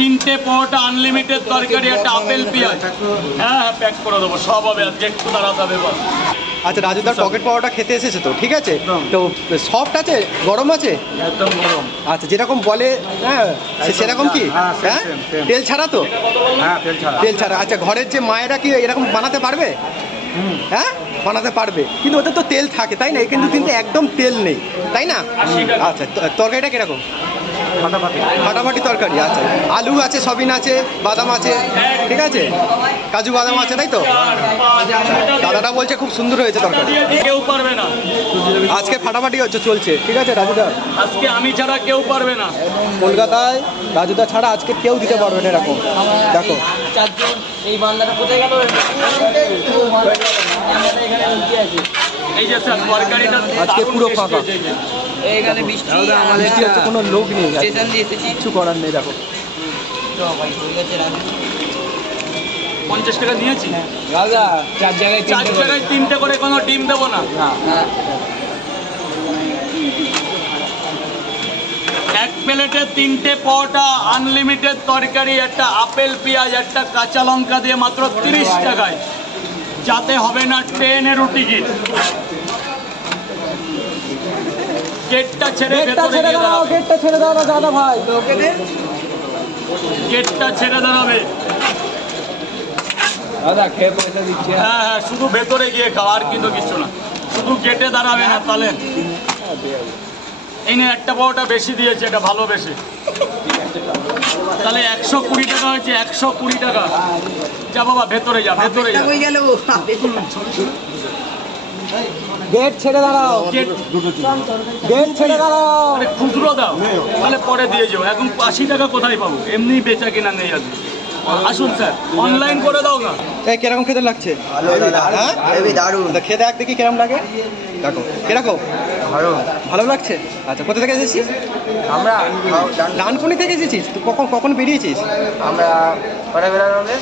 তিনটে পরোটা আনলিমিটেড তরকারি, একটা আপেল পেঁয়াজ। হ্যাঁ হ্যাঁ, প্যাক করে দেবো, সব হবে। আজকে একটু দাঁড়াতে হবে বল। আচ্ছা, রাজুদার পকেট পাওয়াটা খেতে এসেছে তো, ঠিক আছে? তো সফট আছে, গরম আছে? একদম গরম। আচ্ছা, যেরকম বলে, হ্যাঁ সেরকম কি? হ্যাঁ, তেল ছাড়া তো? হ্যাঁ, তেল ছাড়া। আচ্ছা, ঘরের যে মায়েরা কি এরকম বানাতে পারবে? হ্যাঁ, বানাতে পারবে, কিন্তু ওদের তো তেল থাকে, তাই না? কিন্তু কিন্তু একদম তেল নেই, তাই না? আচ্ছা, তরকারিটা কিরকম? ফাটাফাটি তরকারি। আচ্ছা, আলু আছে, সবিন আছে, বাদাম আছে, ঠিক আছে, কাজু বাদাম আছে, তাই তো? দাদাটা বলছে খুব সুন্দর হয়েছে তরকারি। কেউ পারবে না আজকে ফাটাফাটি হচ্ছে, চলছে, ঠিক আছে রাজুদা? আজকে আমি ছাড়া কেউ পারবে না। কলকাতায় রাজুদা ছাড়া আজকে কেউ দিতে পারবে না এরকম। দেখো এই বান্দাটা কোথায় গেল? এই যে স্যার তরকারিটা আজকে পুরো ফাঁকা। এইখানে বৃষ্টি বৃষ্টি হচ্ছে, কোনো লোক নেই, স্টেশন দিয়ে এসেছি। কিছু করার নেই। দেখো 50 টাকা নিয়েছি। রাজা চার জায়গায় 4 জায়গায় 3টে করে, কোনো ডিম দেবো না। এক প্লেটে 3টে পরোটা, আনলিমিটেড তরকারি, একটা আপেল পেঁয়াজ, একটা কাঁচা লঙ্কা দিয়ে মাত্র 30 টাকায়। যাতে হবে না ট্রেনেরও টিকিট। গেটটা ছেড়ে ভেতরে গিয়ে দাঁড়াবে। গেটটা ছেড়ে দাও না দাদা ভাই, গেটটা ছেড়ে দাঁড়াবে। দাদা খেয়ে পয়সা দিচ্ছে। হ্যাঁ হ্যাঁ, শুধু ভেতরে গিয়ে খাওয়া, আর কিন্তু কিছু না। শুধু গেটে দাঁড়াবে না। তাহলে এই নিয়ে একটা পরোটা বেশি দিয়েছে, এটা ভালো বেশি। তাহলে 120 টাকা হয়েছে, 120 টাকা। যা বাবা, ভেতরে যা, ভেতরে যা। গেট ছেড়ে দাঁড়াও, গেট ছেড়ে দাঁড়াও। আরে খুচরো দাও, তাহলে পরে দিয়ে যাও। এখন 80 টাকা কোথায় পাবো? এমনি বেচা কিনা নেই আজকে। আসুন স্যার, অনলাইন করে দাও না। এই কিরকম খেতে লাগছে? হ্যাঁ, দারুণ। খেতে দেখ দেখি কিরকম লাগে। দেখো কিরকম, ভালো লাগছে। আচ্ছা, কোথা থেকে এসেছিস? আমরা ডানকুনি থেকে এসেছিস? তুই কখন কখন বেরিয়েছিস? আমরা পরে বেরোবে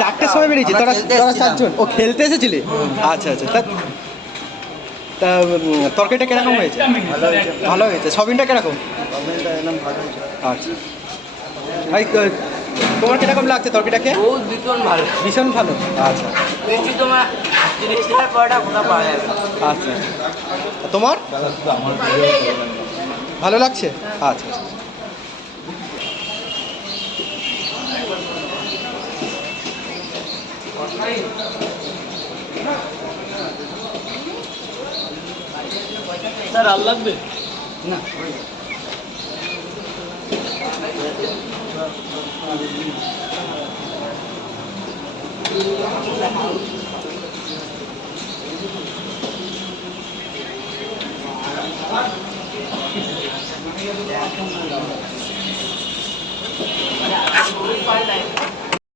4টের সময় বেরিয়েছিস? তোরা তোরা 4 জন? ও, খেলতে এসেছিলি? আচ্ছা আচ্ছা। তা তরকারিটা কিরকম হয়েছে? ভালো হয়েছে। সবিনটা কিরকম? আচ্ছা ভাই, তোমার কিরকম লাগছে তরকারিটাকে? বহুত ভীষণ ভালো। ভীষণ ভালো। আচ্ছা বৃষ্টি তোমার 30 টাকার পরোটা কোথাও পাওয়া যাবে? আচ্ছা, তোমার ভালো লাগছে? আচ্ছা স্যার আর লাগবে না।